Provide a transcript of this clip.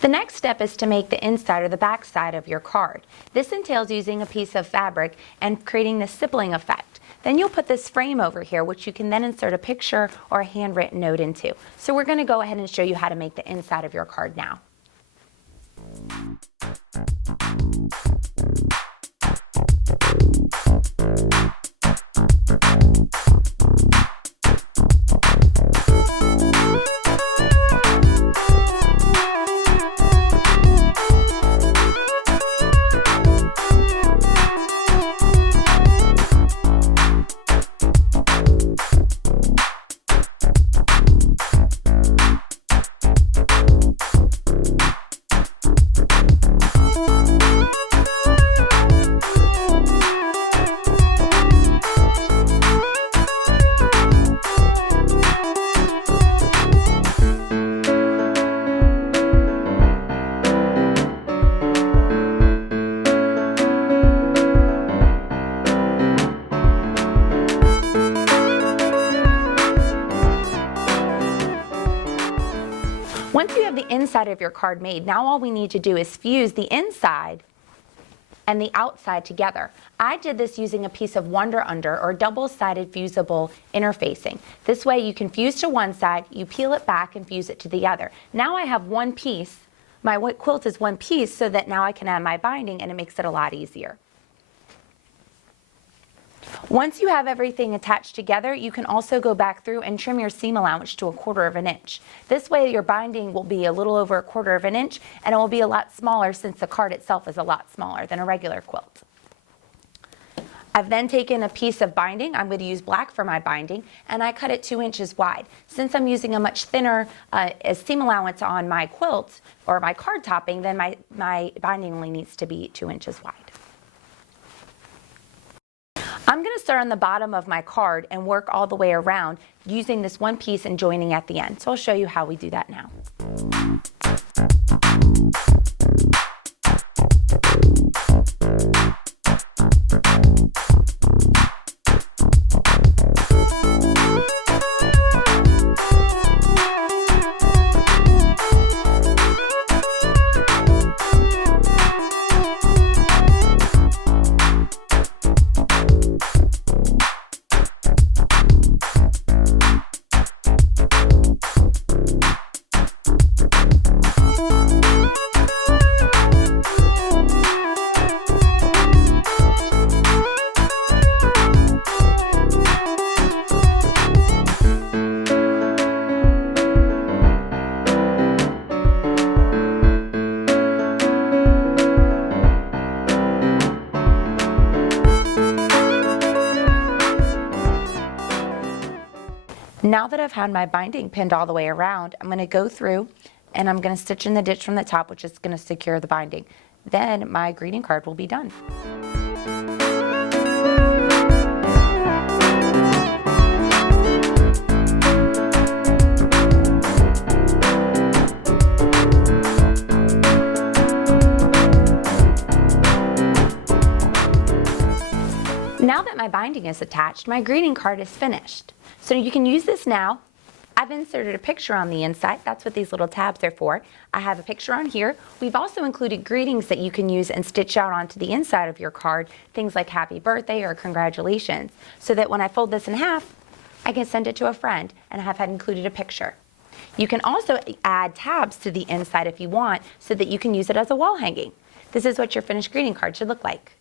The next step is to make the inside or the back side of your card. This entails using a piece of fabric and creating this stippling effect. Then you'll put this frame over here, which you can then insert a picture or a handwritten note into. So we're going to go ahead and show you how to make the inside of your card now. Once you have the inside of your card made, now all we need to do is fuse the inside and the outside together. I did this using a piece of Wonder Under or double-sided fusible interfacing. This way you can fuse to one side, you peel it back and fuse it to the other. Now I have one piece. My quilt is one piece so that now I can add my binding and it makes it a lot easier. Once you have everything attached together, you can also go back through and trim your seam allowance to 1/4 inch. This way your binding will be a little over 1/4 inch and it will be a lot smaller since the card itself is a lot smaller than a regular quilt. I've then taken a piece of binding, I'm going to use black for my binding, and I cut it 2 inches wide. Since I'm using a much thinner seam allowance on my quilt or my card topping, then my binding only needs to be 2 inches wide. I'm going to start on the bottom of my card and work all the way around using this one piece and joining at the end. So I'll show you how we do that now. Now that I've had my binding pinned all the way around, I'm going to go through and I'm going to stitch in the ditch from the top, which is going to secure the binding. Then my greeting card will be done. Now that my binding is attached, my greeting card is finished. So you can use this now. I've inserted a picture on the inside. That's what these little tabs are for. I have a picture on here. We've also included greetings that you can use and stitch out onto the inside of your card, things like happy birthday or congratulations, so that when I fold this in half, I can send it to a friend and have had included a picture. You can also add tabs to the inside if you want, so that you can use it as a wall hanging. This is what your finished greeting card should look like.